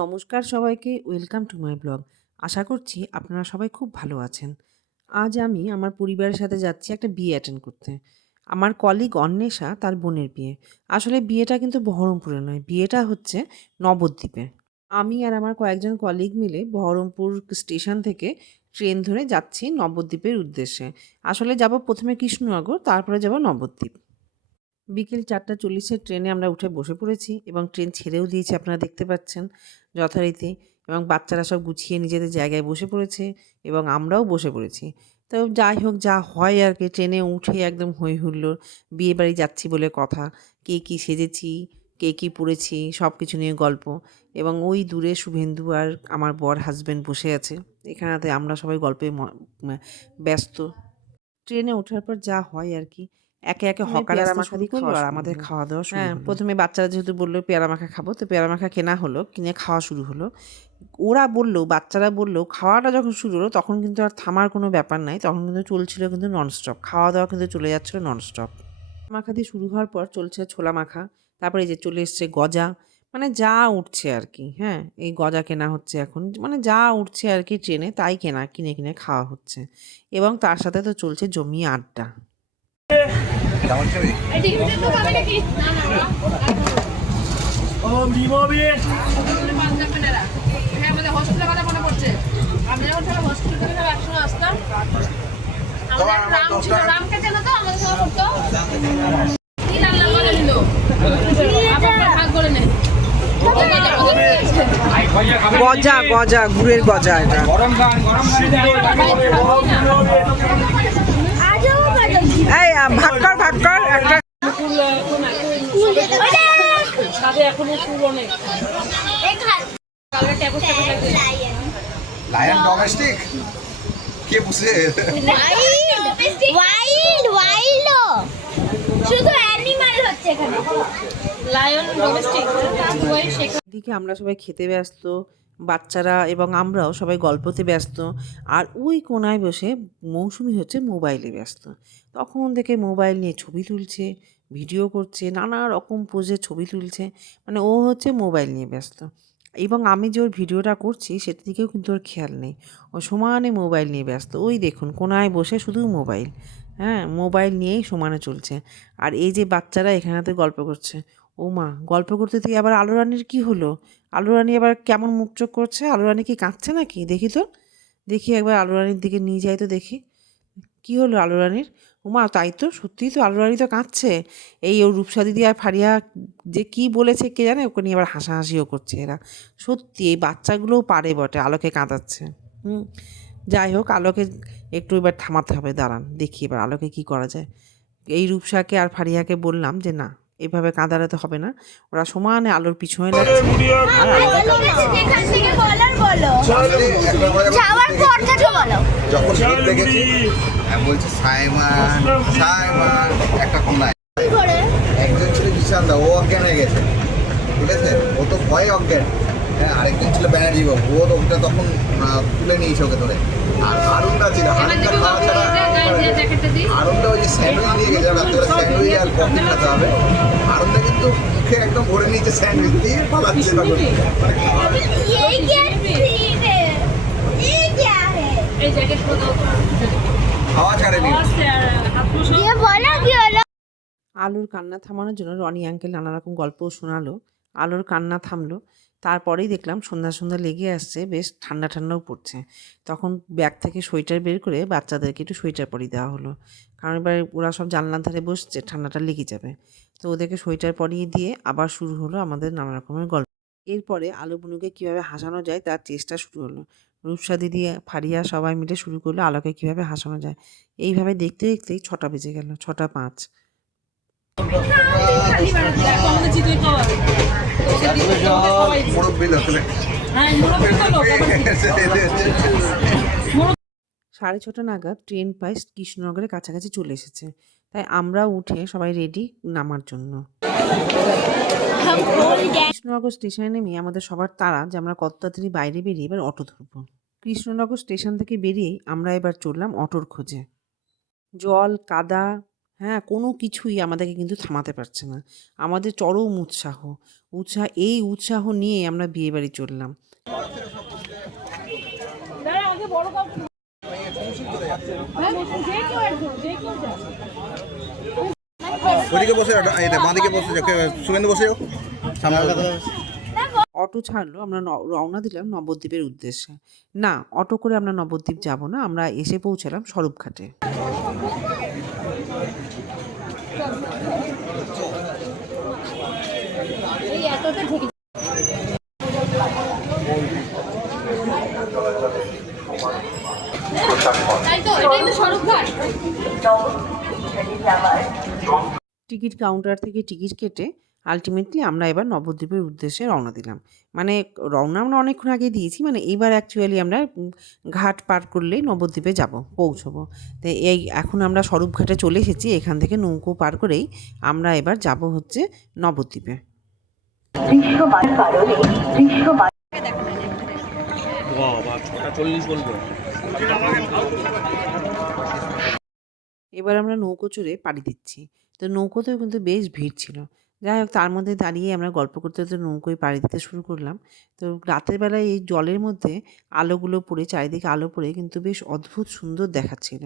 নমস্কার সবাইকে, welcome to my blog. আশা করছি আপনারা সবাই খুব ভালো আছেন। আজ আমি আমার পরিবারের সাথে যাচ্ছি একটা বিয়ে অ্যাটেন্ড করতে। আমার কলিগ অন্বেষা, তার বোনের বিয়ে। আসলে বিয়েটা কিন্তু বহরমপুরে নয়, বিয়েটা হচ্ছে নবদ্বীপে। আমি আর আমার কয়েকজন কলিগ মিলে বহরমপুর স্টেশন থেকে ট্রেন ধরে যাচ্ছি নবদ্বীপের উদ্দেশ্যে। আসলে যাব প্রথমে কৃষ্ণনগর, তারপরে যাব নবদ্বীপ। বিকেল চারটা চল্লিশের ট্রেনে আমরা উঠে বসে পড়েছি এবং ট্রেন ছেড়েও দিয়েছে, আপনারা দেখতে পাচ্ছেন যথারীতি। এবং বাচ্চারা সব গুছিয়ে নিজেদের জায়গায় বসে পড়েছে এবং আমরাও বসে পড়েছি। তো যাই হোক, যা হয় আর কি, ট্রেনে উঠে একদম হই হুল্লোড়। বিয়ে বাড়ি যাচ্ছি বলে কথা, কে কী সেজেছি, কে কী পড়েছি সব কিছু নিয়ে গল্প। এবং ওই দূরে শুভেন্দু আর আমার বর হাজব্যান্ড বসে আছে। এখানেতে আমরা সবাই গল্পে ব্যস্ত। ট্রেনে ওঠার পর যা হয় আর কি একে একে হকার আসতে মাখা শুরু করল আর আমাদের খাওয়া দাওয়া শুরু হ্যাঁ, প্রথমে বাচ্চারা যেহেতু বলল পেয়ারা মাখা খাব তো পেয়ারা মাখা কেনা হলো কিনে খাওয়া শুরু হলো। ওরা বলল বাচ্চারা বলল খাওয়াটা যখন শুরু হলো তখন কিন্তু আর থামার কোনো ব্যাপার নাই তখন কিন্তু চলছিল কিন্তু ননস্টপ খাওয়া দাওয়া কিন্তু চলে যাচ্ছিল ননস্টপ মাখা দিয়ে শুরু হওয়ার পর চলছে ছোলা মাখা তারপরে এই যে চলে এসছে গজা মানে যা উঠছে আর কি হ্যাঁ এই গজা কেনা হচ্ছে এখন মানে যা উঠছে আর কি ট্রেনে তাই কেনা কিনে কিনে খাওয়া হচ্ছে। এবং তার সাথে তো চলছে জমি আড্ডা। কেমন ছবি ও বিমবে আমাদের হসপিটালের কথা যখন ছোট হসপিটাল থেকে একসঙ্গে আসতাম আমাদের রাম ছিল রামকে চেনো তো আমাদের সঙ্গে পড়তো কি রান্না করে নিল ভাগ করে নেই গজা গজা গুড়ের গজা এটা এই ভাগ কর ভাগ কর একটা লায়ন ডোমেস্টিক কে পুষে ওয়াইল্ড ওয়াইল্ড শুধু অ্যানিমাল হচ্ছে এখানে। লায়ন ডোমেস্টিক এদিকে আমরা সবাই খেতে ব্যস্ত। বাচ্চারা এবং আমরাও সবাই গল্পতে ব্যস্ত। আর ওই কোনায় বসে মৌসুমি হচ্ছে মোবাইলে ব্যস্ত। তখন থেকে মোবাইল নিয়ে ছবি তুলছে, ভিডিও করছে, নানা রকম পোজে ছবি তুলছে। মানে ও হচ্ছে মোবাইল নিয়ে ব্যস্ত। এবং আমি যে ওর ভিডিওটা করছি, সেটা দিকেও কিন্তু ওর খেয়াল নেই। ও সমানে মোবাইল নিয়ে ব্যস্ত। ওই দেখুন, কোনায় বসে শুধু মোবাইল। হ্যাঁ মোবাইল নিয়েই সমানে চলছে। আর এই যে বাচ্চারা এখানেতে গল্প করছে ও মা, গল্প করতে দিয়ে আবার আলো রানির কী হলো? আলো রানি আবার কেমন মুখ চোখ করছে? আলু রানি কি কাঁদছে নাকি? দেখি তো। দেখি একবার আলু রানির দিকে নিয়ে যাই তো দেখি। কী হলো আলু রানির উমা তাই তো, সত্যিই তো আলো রানি তো কাঁদছে। এই ও রূপসা দিদি আর ফারিয়া যে কি বলেছে কে জানে, ওকে নিয়ে আবার হাসাহাসিও করছে এরা। সত্যি, এই বাচ্চাগুলোও পারে বটে, আলোকে কাঁদাচ্ছে। হুম, যাই হোক, আলোকে একটু এবার থামাতে হবে, দাঁড়ান, দেখি এবার আলোকে কি করা যায়। এই রূপসাকে আর ফারিয়াকে বললাম যে না এভাবে কাঁদাতে হবে না। ওরা সমানে আলোর পিছনে লাগছে। আর একজন ছিল দা ও অজ্ঞান হয়ে গেছে। ঠিক আছে ও তো ভয়ে অজ্ঞান। হ্যাঁ আরেকজন ছিল ব্যানার্জি বাবু। ও তো ওটা তখন আহ, তুলে নিয়েছে ওকে ধরে। আর হারুনদা ছিল খাওয়া ছাড়া ওই যে স্যান্ডউইচ নিয়ে গেছে। রাত্রে স্যান্ডউইচ কফি খেতে হবে। কিন্তু মুখে একদম ভরে নিয়েছে স্যান্ডউইচ দিয়ে পালাচ্ছে মানে আলুর কান্না থামানোর জন্য রনি আঙ্কেল নানা রকম গল্প শোনালো। আলুর কান্না থামলো। তারপরেই দেখলাম সন্ধ্যা সন্ধ্যা লেগে আসছে, বেশ ঠান্ডা ঠান্ডাও পড়ছে। তখন ব্যাগ থেকে সোয়েটার বের করে বাচ্চাদেরকে একটু সোয়েটার পরিয়ে দেওয়া হলো। কারণ এবার ওরা সব জানলার ধারে বসছে, ঠান্ডাটা লেগে যাবে। তো ওদেরকে সোয়েটার পরিয়ে দিয়ে আবার শুরু হলো আমাদের নানা রকমের গল্প। এরপরে আলু বুনুকে কীভাবে হাসানো যায় তার চেষ্টা শুরু হলো। রূপসা দিদি, ফারিয়া সবাই মিলে শুরু করল আলোকে কীভাবে হাসানো যায়। এইভাবে দেখতে দেখতেই ছটা বেজে গেল, ছটা পাঁচ। সাড়ে ছটা নাগাদ ট্রেন পাই কৃষ্ণনগরের কাছাকাছি চলে এসেছে। তাই আমরা উঠে সবাই রেডি নামার জন্য। কৃষ্ণনগর স্টেশনে নেমে আমাদের সবার তারা যে আমরা কত তাড়াতাড়ি বাইরে বেরিয়ে এবার অটো ধরবো। কৃষ্ণনগর স্টেশন থেকে বেরিয়েই আমরা এবার চললাম অটোর খোঁজে। জল, কাদা হ্যাঁ কোনো কিছুই আমাদেরকে কিন্তু থামাতে পারছে না। আমাদের চরম উৎসাহ। উৎসাহ এই উৎসাহ নিয়ে আমরা বিয়েবাড়ি চললাম। বসে বাঁদিকে বসে শুভেন্দু বসে যাও। সামনে অটো ছাড়লো আমরা ন- রওনা দিলাম নবদ্বীপের উদ্দেশ্যে। না অটো করে আমরা নবদ্বীপ যাব না আমরা এসে পৌঁছালাম স্বরূপঘাটে এই এতটা ঢেকে তাই তো এটাই তো স্বরূপঘাট টিকিট কাউন্টার থেকে টিকিট কেটে আলটিমেটলি আমরা এবার নবদ্বীপের উদ্দেশ্যে রওনা দিলাম। মানে রওনা আমরা অনেকক্ষণ আগে দিয়েছি মানে এবার অ্যাকচুয়ালি আমরা ঘাট পার করলেই নবদ্বীপে যাব পৌঁছবো। তো এই এখন আমরা স্বরূপঘাটে চলে এসেছি এখান থেকে নৌকো পার করেই আমরা এবার যাব হচ্ছে নবদ্বীপে। এবার আমরা নৌকো চড়ে পাড়ি দিচ্ছি। তো নৌকোতেও কিন্তু বেশ ভিড় ছিল। যাই হোক, তার মধ্যে দাঁড়িয়ে আমরা গল্প করতে করতে নৌকোয় পাড়ি দিতে শুরু করলাম। তো রাতের বেলায় এই জলের মধ্যে আলোগুলো পড়ে, চারিদিকে আলো পড়ে কিন্তু বেশ অদ্ভুত সুন্দর দেখাচ্ছিল।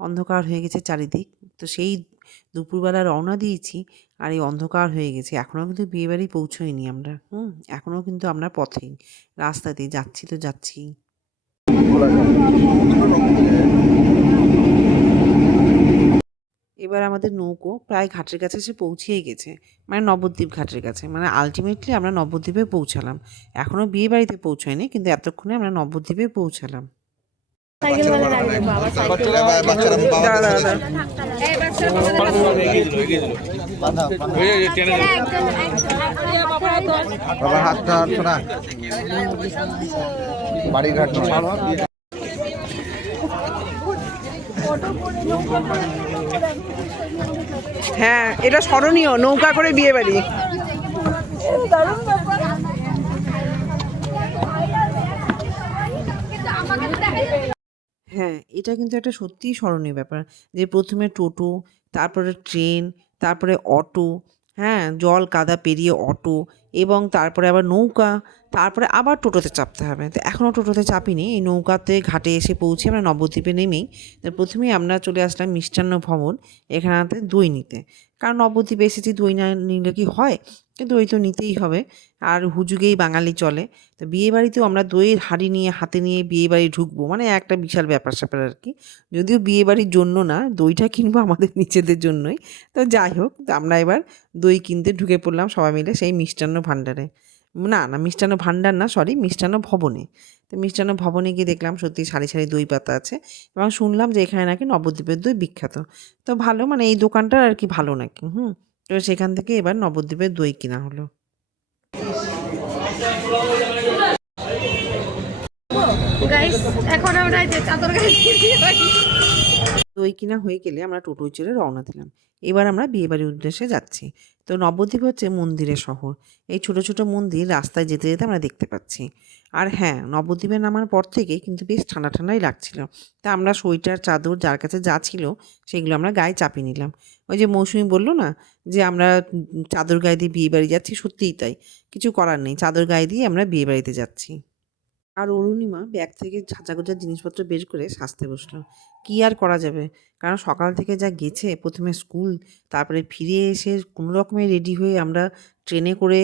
অন্ধকার হয়ে গেছে চারিদিক। তো সেই দুপুরবেলা রওনা দিয়েছি আর এই অন্ধকার হয়ে গেছে। এখনও কিন্তু বিয়েবাড়ি পৌঁছোইনি আমরা। হুম, এখনও কিন্তু আমরা পথেই রাস্তা দিয়ে যাচ্ছি তো যাচ্ছি। এবার আমাদের নৌকো প্রায় ঘাটের কাছে এসে পৌঁছেই গেছে। মানে নবদ্বীপ ঘাটের কাছে। মানে আলটিমেটলি আমরা নবদ্বীপে পৌঁছালাম। এখনও বিয়ে বাড়িতে পৌঁছায়নি, কিন্তু এতক্ষণে আমরা নবদ্বীপে পৌঁছালাম। বাবা নয়। হ্যাঁ এটা স্মরণীয়, নৌকা করে বিয়ে বাড়ি। হ্যাঁ এটা কিন্তু একটা সত্যিই স্মরণীয় ব্যাপার যে প্রথমে টোটো, তারপরে ট্রেন, তারপরে অটো হ্যাঁ জল কাদা পেরিয়ে অটো এবং তারপরে আবার নৌকা, তারপরে আবার টোটোতে চাপতে হবে। তো এখনও টোটোতে চাপিনি। এই নৌকাতে ঘাটে এসে পৌঁছে আমরা নবদ্বীপে নেমেই প্রথমেই আমরা চলে আসলাম মিষ্টান্ন ভবন এখানেতে দই নিতে। কারণ নবদ্বীপে এসেছি, দই না নিলে কি হয়? দই তো নিতেই হবে। আর হুজুগেই বাঙালি চলে। তো বিয়েবাড়িতেও আমরা দইয়ের হাঁড়ি নিয়ে, হাতে নিয়ে বিয়েবাড়ি ঢুকবো। মানে একটা বিশাল ব্যাপার স্যাপার আর কি। যদিও বিয়েবাড়ির জন্য না, দইটা কিনবো আমাদের নিচেদের জন্যই। তো যাই হোক, আমরা এবার দই কিনতে ঢুকে পড়লাম সবাই মিলে সেই মিষ্টান্ন ভাণ্ডারে। না না মিষ্টান্ন ভাণ্ডার না সরি মিষ্টান্ন ভবনে। তো মিষ্টান্ন ভবনে গিয়ে দেখলাম সত্যি সারি সারি দই পাতা আছে এবং শুনলাম যে এখানে নাকি নবদ্বীপের দই বিখ্যাত। তো ভালো মানে এই দোকানটা আর কি ভালো নাকি হুম? তো সেখান থেকে এবার নবদ্বীপের দই কিনা হলো। এখন আমরা চাদর দই কিনা হয়ে গেলে আমরা টোটোয় চড়ে রওনা দিলাম। এবার আমরা বিয়েবাড়ির উদ্দেশ্যে যাচ্ছি। তো নবদ্বীপ হচ্ছে মন্দিরের শহর। এই ছোট ছোট মন্দির রাস্তায় যেতে যেতে আমরা দেখতে পাচ্ছি। আর হ্যাঁ নবদ্বীপে নামার পর থেকে কিন্তু বেশ ঠান্ডা ঠান্ডাই লাগছিল। তা আমরা সোয়েটার, চাদর যার কাছে যা ছিল সেগুলো আমরা গায়ে চাপিয়ে নিলাম। ওই যে মৌসুমি বলল না যে আমরা চাদর গায়ে দিয়ে বিয়ে বাড়ি যাচ্ছি, সত্যিই তাই। কিছু করার নেই, চাদর গায়ে দিয়ে আমরা বিয়ে বাড়িতে যাচ্ছি। আর অরুণিমা ব্যাগ থেকে ঝাঁচাগোজার জিনিসপত্র বের করে সাজতে বসল। কী আর করা যাবে? কারণ সকাল থেকে যা গেছে, প্রথমে স্কুল, তারপরে ফিরে এসে কোনো রকমে রেডি হয়ে আমরা ট্রেনে করে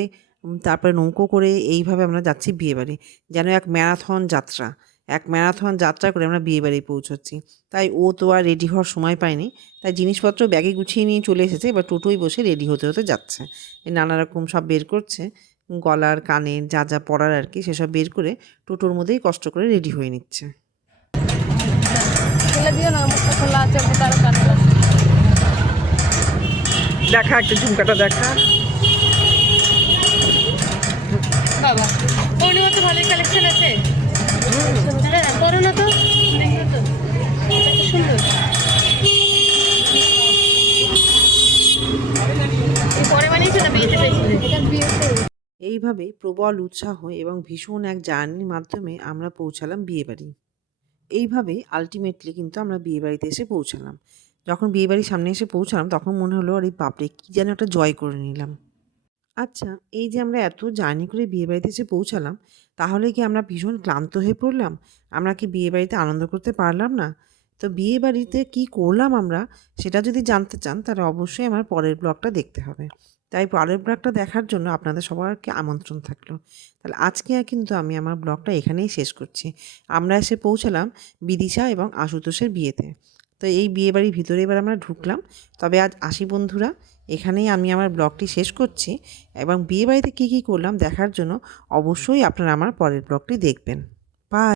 তারপরে নৌকো করে এইভাবে আমরা যাচ্ছি বিয়েবাড়ি। যেন এক ম্যারাথন যাত্রা, এক ম্যারাথন যাত্রা করে আমরা বিয়েবাড়ি পৌঁছচ্ছি। তাই ও তো আর রেডি হওয়ার সময় পায়নি। তাই জিনিসপত্র ব্যাগে গুছিয়ে নিয়ে চলে এসেছে। এবার টোটোয় বসে রেডি হতে হতে যাচ্ছে। নানা রকম সব বের করছে। গলার কানে যা যা পরার আর কি সেসব বের করে টোটোর মধ্যেই কষ্ট করে রেডি হয়ে নিচ্ছে। দেখা একটা ঝুমকাটা দেখা। বাবা পূর্ণিমা তো ভালোই কালেকশন আছে। হ্যাঁ না তো দেখো তো কত সুন্দর এই পরে বানিয়েছো না বিয়েতে পেয়েছিলে এটা বিয়েতে এইভাবে প্রবল উৎসাহ এবং ভীষণ এক জার্নির মাধ্যমে আমরা পৌঁছালাম বিয়েবাড়ি। এইভাবে আলটিমেটলি কিন্তু আমরা বিয়েবাড়িতে এসে পৌঁছালাম। যখন বিয়েবাড়ির সামনে এসে পৌঁছালাম, তখন মনে হলো আর আরে বাপরে, কী যেন একটা জয় করে নিলাম। আচ্ছা এই যে আমরা এত জার্নি করে বিয়েবাড়িতে এসে পৌঁছালাম, তাহলে কি আমরা ভীষণ ক্লান্ত হয়ে পড়লাম? আমরা কি বিয়েবাড়িতে আনন্দ করতে পারলাম না? তো বিয়েবাড়িতে কি করলাম আমরা, সেটা যদি জানতে চান, তাহলে অবশ্যই আমার পরের ব্লগটা দেখতে হবে। তাই পরের ব্লগটা দেখার জন্য আপনাদের সবাইকে আমন্ত্রণ থাকল। তাহলে আজকে কিন্তু আমি আমার ব্লগটা এখানেই শেষ করছি। আমরা এসে পৌঁছালাম বিদিশা এবং আশুতোষের বিয়েতে। তো এই বিয়েবাড়ির ভিতরে এবার আমরা ঢুকলাম। তবে আজ আসি বন্ধুরা, এখানেই আমি আমার ব্লগটি শেষ করছি এবং বিয়েবাড়িতে কী কী করলাম দেখার জন্য অবশ্যই আপনারা আমার পরের ব্লগটি দেখবেন। বাই।